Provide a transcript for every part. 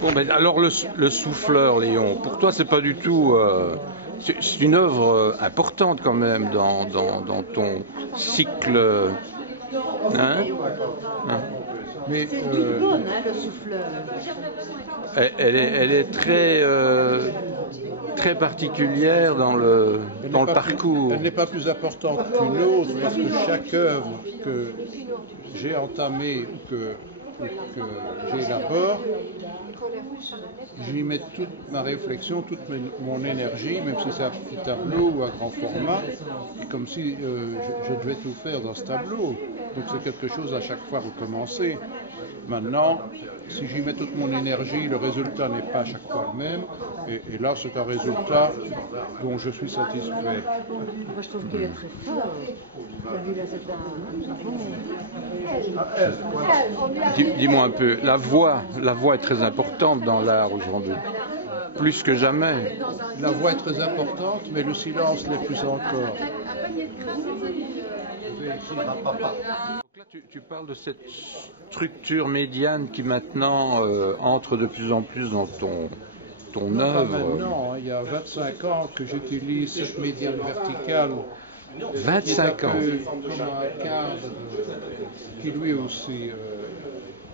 Bon, ben, alors le souffleur, Léon, pour toi, c'est pas du tout. C'est une œuvre importante quand même dans ton cycle. Hein? Hein? Mais le souffleur. Elle est très particulière dans le parcours. Elle n'est pas plus importante qu'une autre parce que chaque œuvre que j'ai entamée ou que j'élabore, j'y mets toute ma réflexion, toute mon énergie, même si c'est un petit tableau ou un grand format, comme si je devais tout faire dans ce tableau. Donc c'est quelque chose à chaque fois recommencer. Maintenant, si j'y mets toute mon énergie, le résultat n'est pas à chaque fois le même, et là c'est un résultat dont je suis satisfait. Moi je trouve qu'il est très fort. Dis-moi un peu, la voix est très importante dans l'art aujourd'hui, plus que jamais. La voix est très importante, mais le silence l'est plus encore. Donc là, tu parles de cette structure médiane qui maintenant entre de plus en plus dans ton œuvre. Maintenant, il y a 25 ans que j'utilise cette médiane verticale. 25 ans. Comme un cadre qui lui aussi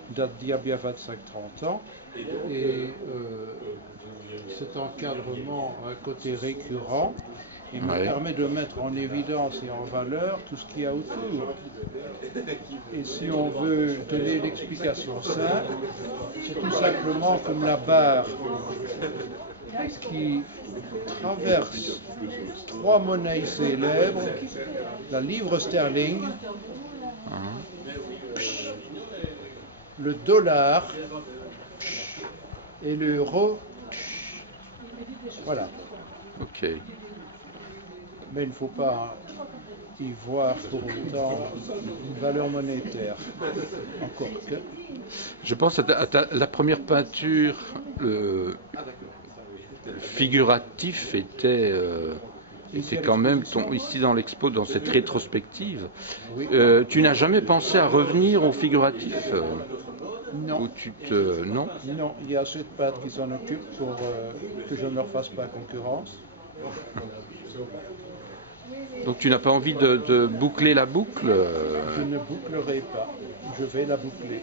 date d'il y a bien 25-30 ans. Et cet encadrement a un côté récurrent. Il me permet de mettre en évidence et en valeur tout ce qu'il y a autour. Et si on veut donner l'explication simple, c'est tout simplement comme la barre qui traverse trois monnaies célèbres, la livre sterling, le dollar et l'euro. Voilà. Ok. Mais il ne faut pas y voir pour autant une valeur monétaire. Encore que. Je pense à la première peinture figuratif était quand même ici dans l'expo, dans cette rétrospective. Oui. Tu n'as jamais pensé à revenir au figuratif Non. Non. Non, il y a assez de peintres qui s'en occupent pour que je ne leur fasse pas concurrence. Donc tu n'as pas envie de boucler la boucle Je ne bouclerai pas, je vais la boucler.